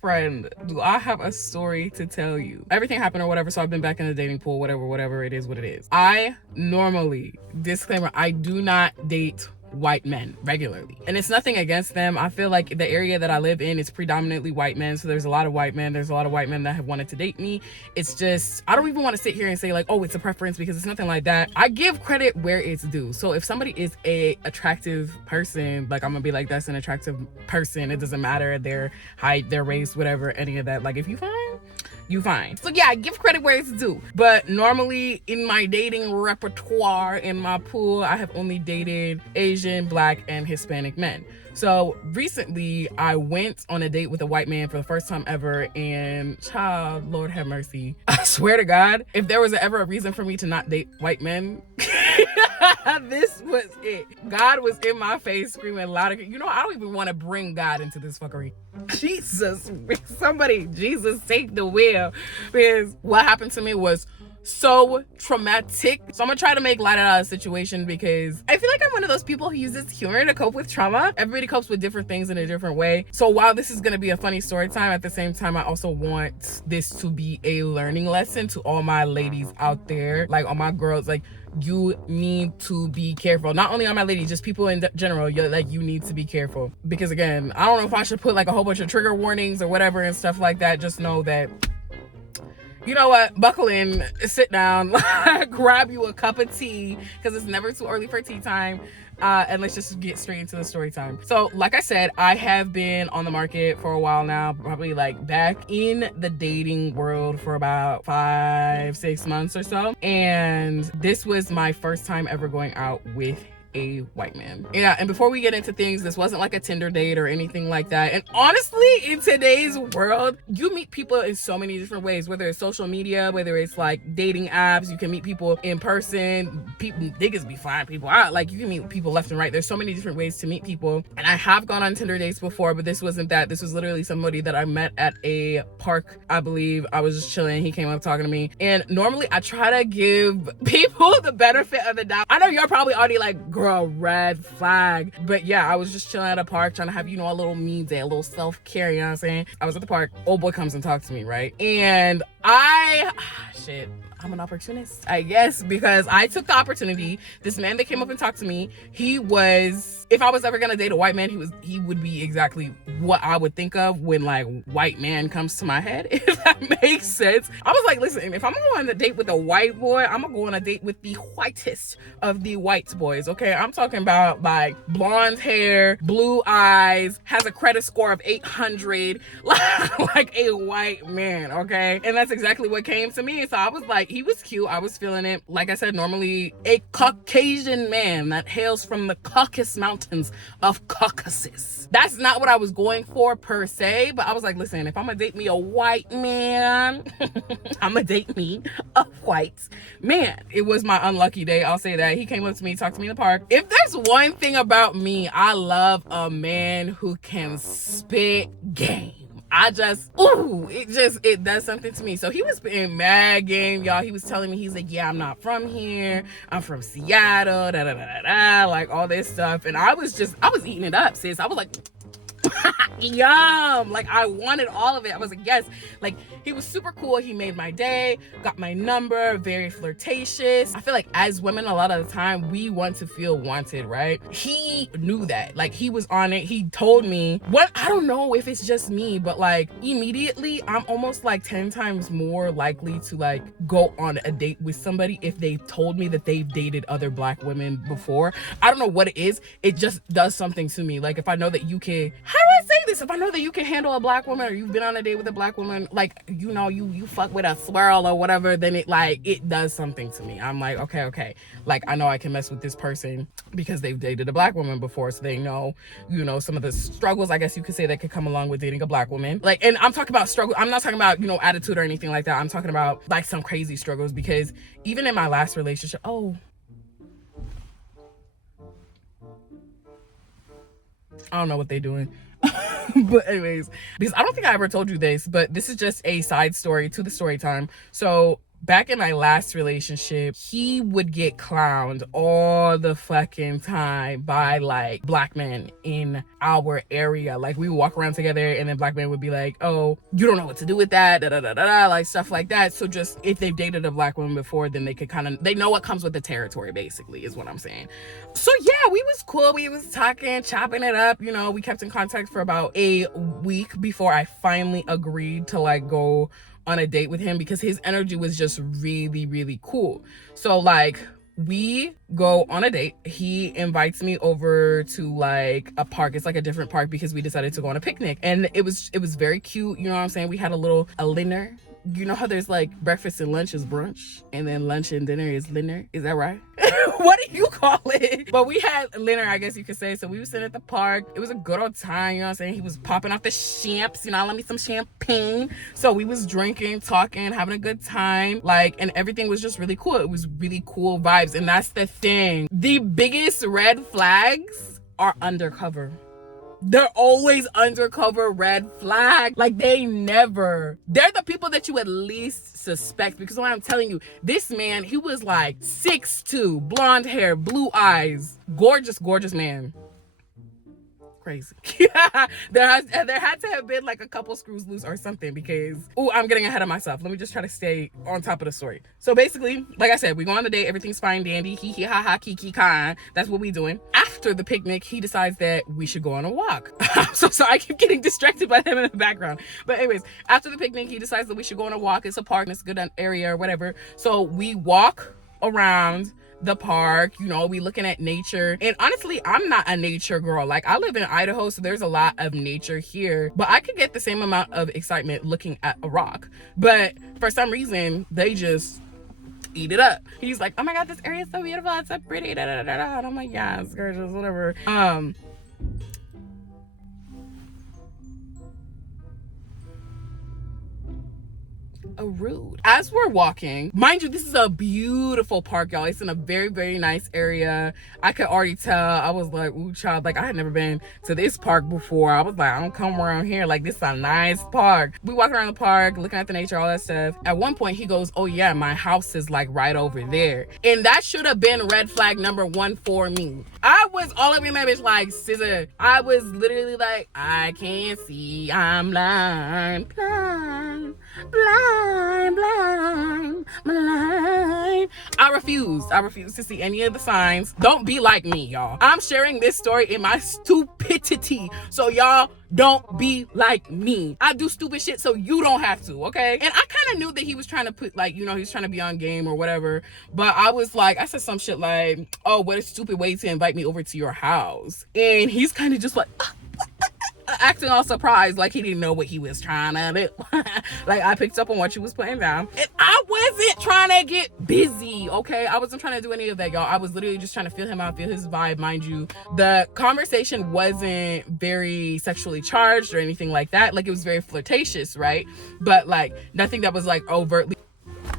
Friend, do I have a story to tell you? Everything happened or whatever, so I've been back in the dating pool, whatever it is what it is. I normally, disclaimer, I do not date white men regularly, and it's nothing against them. I feel like the area that I live in is predominantly white men, so there's a lot of white men that have wanted to date me. It's just, I don't even want to sit here and say like, oh, it's a preference, because it's nothing like that. I give credit where it's due. So if somebody is a attractive person, like, I'm gonna be like, that's an attractive person. It doesn't matter their height, their race, whatever, any of that. Like, if you fine, you fine. So yeah, I give credit where it's due. But normally in my dating repertoire, in my pool, I have only dated Asian, Black, and Hispanic men. So recently I went on a date with a white man for the first time ever, and child, Lord have mercy. I swear to God, if there was ever a reason for me to not date white men, this was it. God was in my face screaming louder. You know, I don't even want to bring God into this fuckery. Jesus, somebody, Jesus, take the wheel. Because what happened to me was so traumatic. So I'm gonna try to make light out of the situation, because I feel like I'm one of those people who uses humor to cope with trauma. Everybody copes with different things in a different way. So while this is gonna be a funny story time, at the same time, I also want this to be a learning lesson to all my ladies out there, like all my girls. Like, you need to be careful. Not only on my ladies, just people in general. You need to be careful, because again, I don't know if I should put like a whole bunch of trigger warnings or whatever and stuff like that. Just know that, you know what, buckle in, sit down, grab you a cup of tea, because it's never too early for tea time. And let's just get straight into the story time. So like I said, I have been on the market for a while now, probably like back in the dating world for about 5-6 months or so. And this was my first time ever going out with a white man. Yeah, and before we get into things, this wasn't like a Tinder date or anything like that. And honestly, in today's world, you meet people in so many different ways, whether it's social media, whether it's like dating apps. You can meet people in person. People, niggas be flying people out. Like, you can meet people left and right. There's so many different ways to meet people. And I have gone on Tinder dates before, but this wasn't that. This was literally somebody that I met at a park, I believe. I was just chilling. He came up talking to me. And normally I try to give people the benefit of the doubt. I know you're probably already like, girl, red flag. But yeah, I was just chilling at a park trying to have, a little me day, a little self-care, you know what I'm saying? I was at the park, old boy comes and talks to me, right? And I'm an opportunist, I guess, because I took the opportunity. This man that came up and talked to me, he was, if I was ever gonna date a white man, he would be exactly what I would think of when like white man comes to my head, if that makes sense. I was like, listen, if I'm gonna go on a date with a white boy, I'm gonna go on a date with the whitest of the white boys, okay? I'm talking about like blonde hair, blue eyes, has a credit score of 800, like a white man, okay? And that's exactly what came to me. So I was like, he was cute, I was feeling it. Like I said, normally a Caucasian man that hails from the Caucasus Mountains of Caucasus. That's not what I was going for per se, but I was like, listen, if I'm gonna date me a white man, I'm gonna date me a white man. It was my unlucky day, I'll say that. He came up to me, talked to me in the park. If there's one thing about me, I love a man who can spit game. It does something to me. So he was being mad game, y'all. He was telling me, he's like, yeah, I'm not from here. I'm from Seattle, like all this stuff. And I was eating it up, sis. I was like, yum. Like, I wanted all of it. I was like, yes. Like, he was super cool. He made my day, got my number, very flirtatious. I feel like as women, a lot of the time, we want to feel wanted, right? He knew that. Like, he was on it. He told me, I don't know if it's just me, but like immediately I'm almost like 10 times more likely to like go on a date with somebody if they've told me that they've dated other Black women before. I don't know what it is. It just does something to me. Like, if I know that you can, how do I say this? If I know that you can handle a Black woman, or you've been on a date with a Black woman, like, you fuck with a swirl or whatever, then it does something to me. I'm like, okay. Like, I know I can mess with this person because they've dated a Black woman before, so they know, some of the struggles, I guess you could say, that could come along with dating a Black woman. Like, and I'm talking about struggle. I'm not talking about, attitude or anything like that. I'm talking about like some crazy struggles, because even in my last relationship, I don't know what they're doing. But anyways, because I don't think I ever told you this, but this is just a side story to the story time. So back in my last relationship, he would get clowned all the fucking time by like black men in our area. Like we would walk around together and then black men would be like, oh, you don't know what to do with that, da da da da da, like stuff like that. So just if they've dated a black woman before, then they could kind of, they know what comes with the territory, basically, is what I'm saying. So yeah, we was cool. We was talking, chopping it up. You know, we kept in contact for about a week before I finally agreed to like go on a date with him, because his energy was just really, really cool. So like we go on a date. He invites me over to like a park. It's like a different park because we decided to go on a picnic, and it was very cute. You know what I'm saying? We had a dinner. You know how there's like breakfast and lunch is brunch, and then lunch and dinner is dinner? Is that right? What do you call it? But we had dinner, I guess you could say. So we were sitting at the park. It was a good old time, you know what I'm saying? He was popping off the champs, you know, let me some champagne. So we was drinking, talking, having a good time, like, and everything was just really cool. It was really cool vibes. And that's the thing. The biggest red flags are undercover. They're always undercover red flag. Like they're the people that you would least suspect, because what I'm telling you, this man, he was like 6'2", blonde hair, blue eyes, gorgeous man. Crazy. there had to have been like a couple screws loose or something, because I'm getting ahead of myself. Let me just try to stay on top of the story. So basically, like I said, we go on the date, everything's fine dandy, hee hee ha ha kiki kan. That's what we doing. After the picnic, he decides that we should go on a walk. So I keep getting distracted by them in the background. But anyways, after the picnic, he decides that we should go on a walk. It's a park, it's a good area or whatever. So we walk around the park, you know, we looking at nature. And honestly, I'm not a nature girl. Like I live in Idaho, so there's a lot of nature here, but I could get the same amount of excitement looking at a rock. But for some reason, they just eat it up. He's like, oh my god, this area is so beautiful, it's so pretty, da da da da. And I'm like, yeah, it's gorgeous, whatever. Rude. As we're walking, mind you, this is a beautiful park, y'all. It's in a very, very nice area. I could already tell. I was like, ooh, child, like I had never been to this park before. I was like, I don't come around here. Like this is a nice park. We walk around the park, looking at the nature, all that stuff. At one point, he goes, oh yeah, my house is like right over there. And that should have been red flag number 1 for me. I was all up in that bitch like, scissor. I was literally like, I can't see, I'm blind, blind, blind, blind, blind. I refuse to see any of the signs. Don't be like me, y'all. I'm sharing this story in my stupidity, so y'all don't be like me. I do stupid shit so you don't have to, okay? And I kind of knew that he was trying to put, like, you know, he was trying to be on game or whatever, but I was like, I said some shit like, oh, what a stupid way to invite me over to your house. And he's kind of just like, acting all surprised, like he didn't know what he was trying to do. Like I picked up on what you was putting down, and I wasn't trying to get busy, okay? I wasn't trying to do any of that, y'all. I was literally just trying to feel him out, feel his vibe. Mind you, the conversation wasn't very sexually charged or anything like that. Like it was very flirtatious, right? But like nothing that was like overtly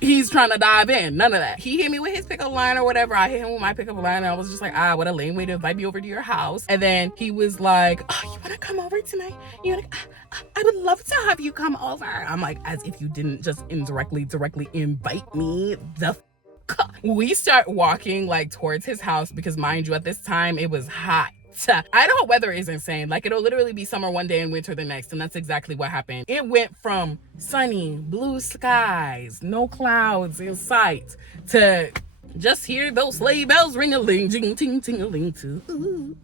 he's trying to dive in. None of that. He hit me with his pickup line or whatever. I hit him with my pickup line, and I was just like, what a lame way to invite me over to your house. And then he was like, oh, you want to come over tonight? I would love to have you come over. I'm like, as if you didn't just directly invite me. We start walking like towards his house, because mind you, at this time it was hot. Idaho weather is insane. Like it'll literally be summer one day and winter the next, and that's exactly what happened. It went from sunny, blue skies, no clouds in sight, to just hear those sleigh bells ring-a-ling, jing-ting, ting-a-ling, too.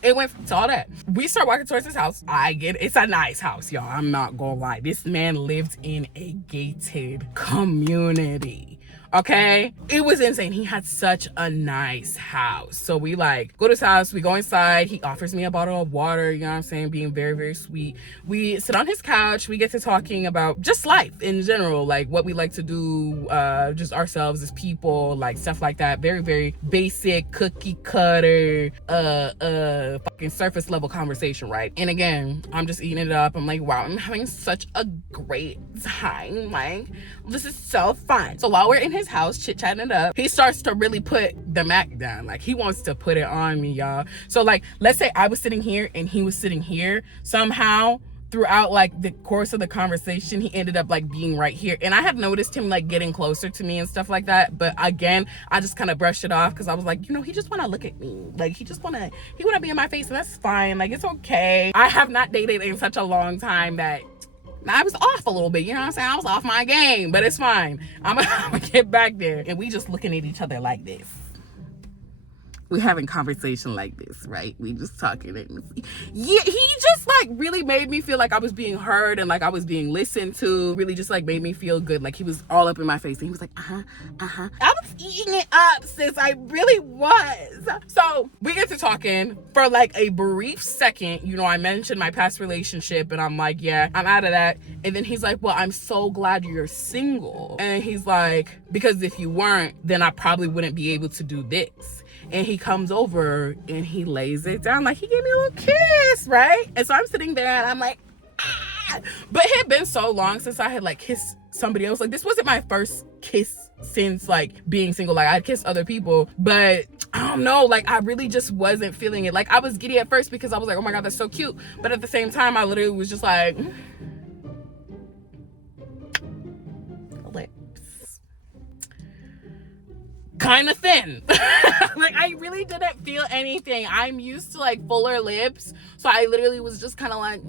It went to all that. We start walking towards his house. It's a nice house, y'all. I'm not gonna lie. This man lived in a gated community. Okay, it was insane. He had such a nice house. So we like go to his house, we go inside, he offers me a bottle of water, you know what I'm saying, being very, very sweet. We sit on his couch, we get to talking about just life in general, like what we like to do, just ourselves as people, like stuff like that. Very, very basic, cookie cutter, fucking surface level conversation, right? And again, I'm just eating it up. I'm like, wow, I'm having such a great time. Like, this is so fun. So while we're in his house chit-chatting it up, he starts to really put the Mac down. Like he wants to put it on me, y'all. So like, let's say I was sitting here and he was sitting here. Somehow throughout like the course of the conversation, he ended up like being right here, and I had noticed him like getting closer to me and stuff like that, but again, I just kind of brushed it off because I was like, you know, he just want to look at me, like he want to be in my face, and that's fine, like it's okay. I have not dated in such a long time that I was off a little bit, you know what I'm saying? I was off my game, but it's fine. I'm gonna get back there. And we just looking at each other like this. We having conversation like this, right? We just talking. And yeah, he just like really made me feel like I was being heard and like I was being listened to. Really just like made me feel good. Like he was all up in my face and he was like, I was eating it up, sis. I really was. So we get to talking for like a brief second. You know, I mentioned my past relationship and I'm like, yeah, I'm out of that. And then he's like, well, I'm so glad you're single. And he's like, because if you weren't, then I probably wouldn't be able to do this. And he comes over and he lays it down, like he gave me a little kiss, right? And so I'm sitting there and I'm like, ah! But it had been so long since I had like kissed somebody else. Like this wasn't my first kiss since like being single. Like I'd kissed other people, but I don't know, like I really just wasn't feeling it. Like I was giddy at first because I was like, oh my God, that's so cute. But at the same time, I literally was just like, lips. Kind of thin. Like I really didn't feel anything. I'm used to like fuller lips, so I literally was just kind of like,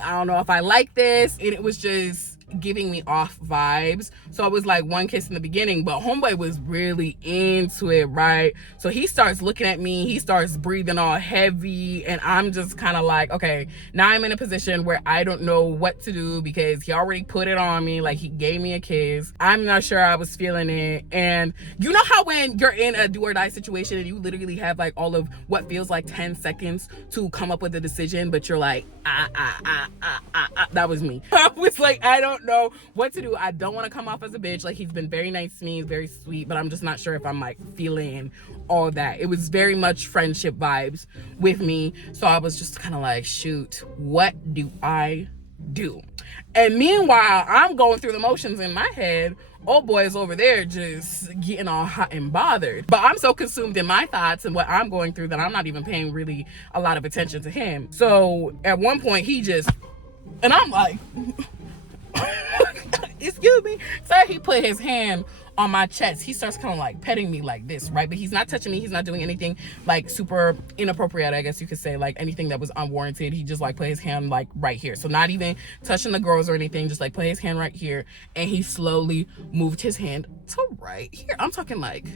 I don't know if I like this, and it was just giving me off vibes. So I was like one kiss in the beginning, but homeboy was really into it, right? So he starts looking at me, he starts breathing all heavy, and I'm just kind of like, okay, now I'm in a position where I don't know what to do because he already put it on me, like he gave me a kiss. I'm not sure I was feeling it. And you know how when you're in a do or die situation and you literally have like all of what feels like 10 seconds to come up with a decision, but you're like, that was me. I was like, I don't know what to do. I don't want to come off as a bitch. Like he's been very nice to me, he's very sweet, but I'm just not sure if I'm like feeling all that. It was very much friendship vibes with me. So I was just kind of like, shoot, what do I do? And meanwhile, I'm going through the motions in my head. Old boy is over there just getting all hot and bothered. But I'm so consumed in my thoughts and what I'm going through that I'm not even paying really a lot of attention to him. So at one point he just, and I'm like, excuse me. So he put his hand on my chest. He starts kind of like petting me like this, right? But he's not touching me. He's not doing anything like super inappropriate, I guess you could say, like anything that was unwarranted. He just like put his hand like right here. So not even touching the girls or anything, just like put his hand right here. And he slowly moved his hand to right here. I'm talking like,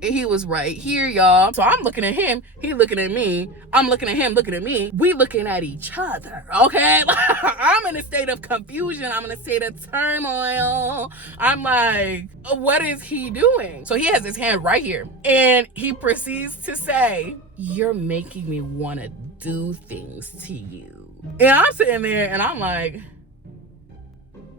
he was right here, y'all. So I'm looking at him, he looking at me, I'm looking at him, looking at me, we looking at each other, okay? I'm in a state of confusion, I'm in a state of turmoil. I'm like, what is he doing? So he has his hand right here and he proceeds to say, you're making me want to do things to you. And I'm sitting there and I'm like,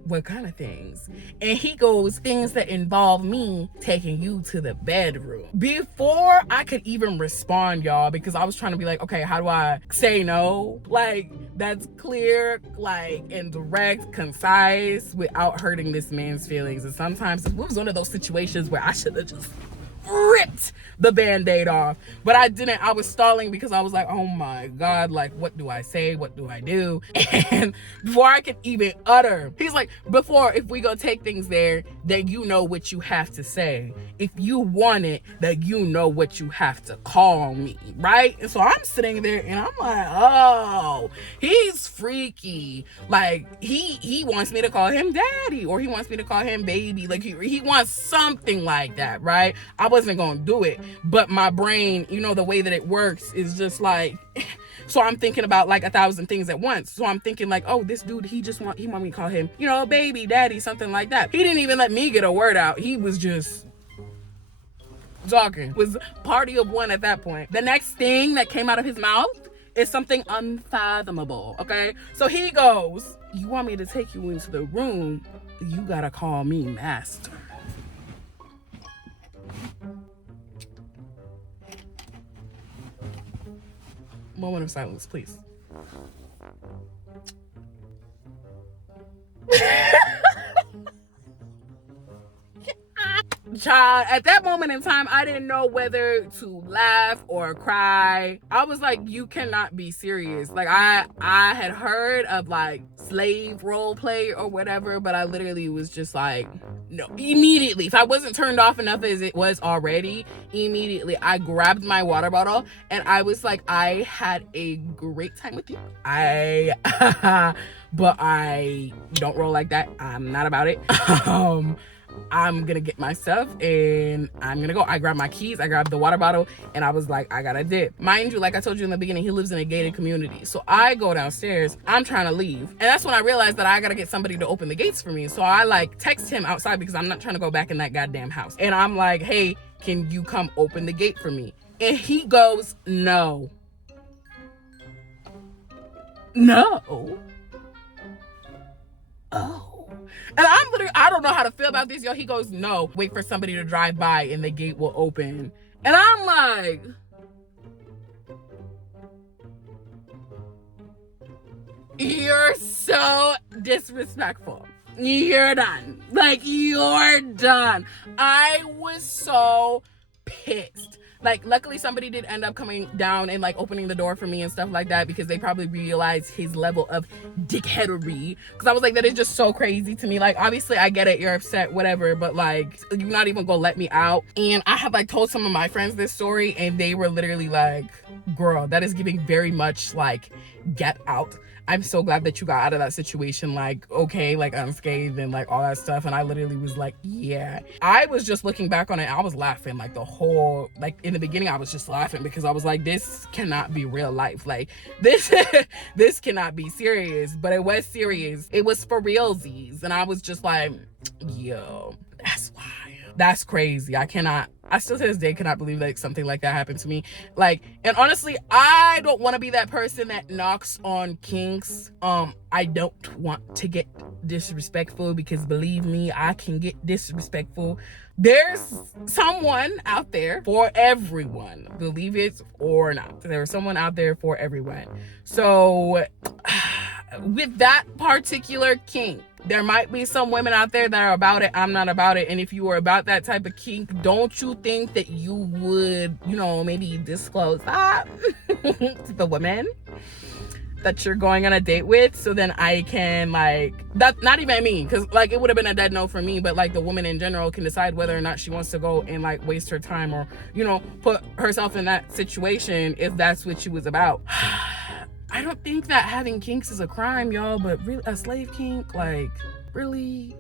what kind of things? And he goes, things that involve me taking you to the bedroom. Before I could even respond, y'all, because I was trying to be like, okay, how do I say no? Like, that's clear, like, and direct, concise, without hurting this man's feelings. And sometimes it was one of those situations where I should have just ripped the band-aid off, but I didn't. I was stalling because I was like, oh my God, like what do I say, what do I do? And before I could even utter, he's like, before, if we go take things there, then you know what you have to say. If you want it, then you know what you have to call me, right? And so I'm sitting there and I'm like, oh, he's freaky. Like he wants me to call him daddy, or he wants me to call him baby. Like he wants something like that, right? I wasn't gonna do it, but my brain, you know, the way that it works is just like, so I'm thinking about like 1,000 things at once. So I'm thinking like, oh, this dude, he want me to call him, you know, baby, daddy, something like that. He didn't even let me get a word out. He was just talking. It was party of one at that point. The next thing that came out of his mouth is something unfathomable, okay? So he goes, you want me to take you into the room, you gotta call me master. Moment of silence, please. child, at that moment in time, I didn't know whether to laugh or cry. I was like, you cannot be serious. Like, I had heard of like slave role play or whatever, but I literally was just like, no. Immediately, if I wasn't turned off enough as it was already, immediately I grabbed my water bottle and I was like, I had a great time with you. But I don't roll like that. I'm not about it. I'm gonna get my stuff and I'm gonna go. I grabbed my keys, I grabbed the water bottle, and I was like, I gotta dip. Mind you, like I told you in the beginning, he lives in a gated community. So I go downstairs, I'm trying to leave. And that's when I realized that I gotta get somebody to open the gates for me. So I like text him outside because I'm not trying to go back in that goddamn house. And I'm like, hey, can you come open the gate for me? And he goes, no. Oh. And I'm literally, I don't know how to feel about this, yo. He goes, no, wait for somebody to drive by and the gate will open. And I'm like, you're so disrespectful. You're done. Like, you're done. I was so pissed. Like, luckily somebody did end up coming down and like opening the door for me and stuff like that, because they probably realized his level of dickheadery. Because I was like, that is just so crazy to me. Like, obviously I get it, you're upset, whatever, but like, you're not even gonna let me out. And I have like told some of my friends this story and they were literally like, girl, that is giving very much like get out. I'm so glad that you got out of that situation, like, okay, like unscathed and like all that stuff. And I literally was like, yeah. I was just looking back on it, I was laughing like the whole, like in the beginning, I was just laughing because I was like, this cannot be real life. Like this, this cannot be serious, but it was serious. It was for realsies. And I was just like, yo, that's why. That's crazy. I still to this day cannot believe like something like that happened to me. Like, and honestly, I don't want to be that person that knocks on kinks. I don't want to get disrespectful, because believe me, I can get disrespectful. There's someone out there for everyone, believe it or not. There's someone out there for everyone. So with that particular kink, there might be some women out there that are about it. I'm not about it. And if you are about that type of kink, don't you think that you would, you know, maybe disclose that to the women that you're going on a date with, so then I can like, that, not even me, because like it would have been a dead no for me, but like the woman in general can decide whether or not she wants to go and like waste her time or, you know, put herself in that situation if that's what she was about. I don't think that having kinks is a crime, y'all, but really a slave kink, like, really?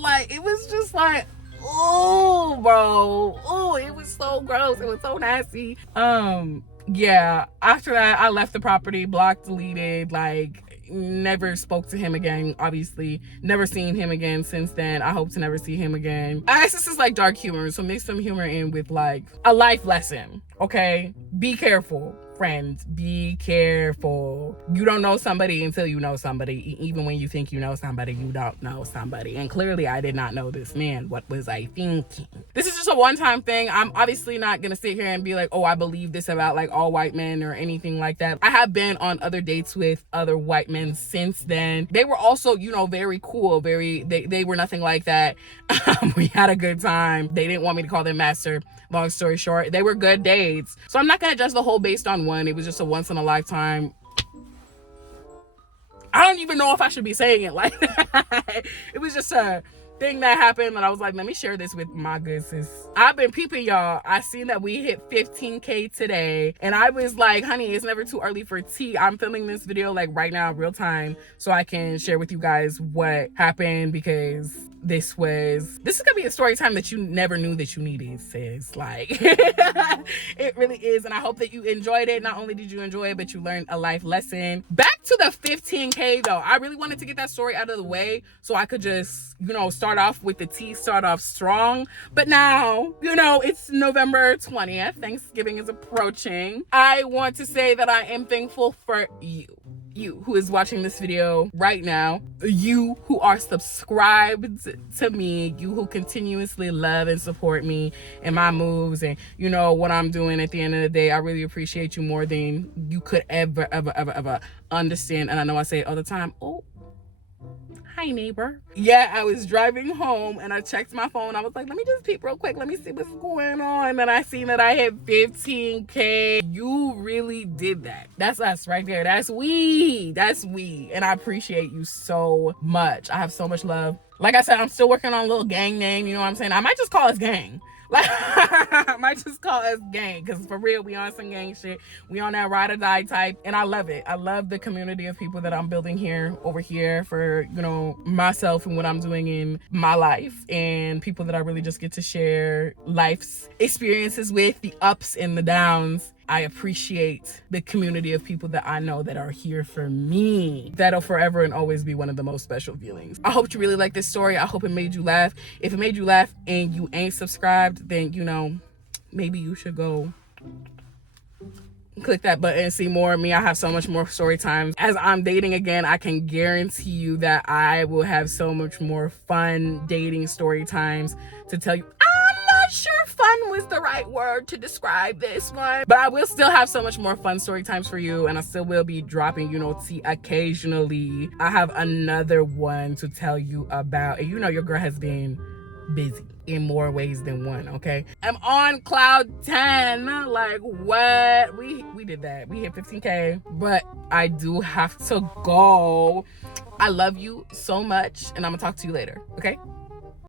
Like, it was just like, oh, bro. Oh, it was so gross. It was so nasty. Yeah, after that, I left the property, blocked, deleted, like, never spoke to him again. Obviously, never seen him again since then. I hope to never see him again. I guess this is like dark humor, so mix some humor in with like a life lesson, okay? Be careful. Friends, be careful. You don't know somebody until you know somebody. Even when you think you know somebody, you don't know somebody. And clearly I did not know this man. What was I thinking? This is just a one-time thing. I'm obviously not gonna sit here and be like, oh, I believe this about like all white men or anything like that. I have been on other dates with other white men since then. They were also, you know, very cool, they were nothing like that. We had a good time. They didn't want me to call them master. Long story short, they were good dates. So I'm not gonna judge the whole based on one. It was just a once in a lifetime. I don't even know if I should be saying it like that. It was just a thing that happened and I was like, let me share this with my good sis. I've been peeping, y'all. I seen that we hit 15K today and I was like, honey, it's never too early for tea. I'm filming this video like right now, real time, so I can share with you guys what happened, because this is gonna be a story time that you never knew that you needed, sis. Like it really is. And I hope that you enjoyed it. Not only did you enjoy it, but you learned a life lesson. Back to the 15K though. I really wanted to get that story out of the way so I could just, you know, start off with the tea, start off strong. But now, you know, it's November 20th. Thanksgiving is approaching. I want to say that I am thankful for you who is watching this video right now, you who are subscribed to me, you who continuously love and support me and my moves and, you know, what I'm doing at the end of the day. I really appreciate you more than you could ever understand. And I know I say it all the time. Oh, hi neighbor. Yeah, I was driving home and I checked my phone. I was like, let me just peep real quick. Let me see what's going on. And then I seen that I hit 15K. You really did that. That's us right there. That's we. That's we. And I appreciate you so much. I have so much love. Like I said, I'm still working on a little gang name. You know what I'm saying? I might just call us gang. Like, I might just call us gang, because for real, we on some gang shit. We on that ride or die type, and I love it. I love the community of people that I'm building over here for, you know, myself and what I'm doing in my life, and people that I really just get to share life's experiences with, the ups and the downs. I appreciate the community of people that I know that are here for me. That'll forever and always be one of the most special feelings. I hope you really like this story. I hope it made you laugh. If it made you laugh and you ain't subscribed, then, you know, maybe you should go click that button and see more of me. I have so much more story times. As I'm dating again, I can guarantee you that I will have so much more fun dating story times to tell you. I'm not sure fun was the right word to describe this one, but I will still have so much more fun story times for you, and I still will be dropping, you know, tea occasionally. I have another one to tell you about, and you know your girl has been busy in more ways than one. Okay, I'm on cloud 10. Like, what? We did that. We hit 15K, but I do have to go. I love you so much, and I'm gonna talk to you later. Okay.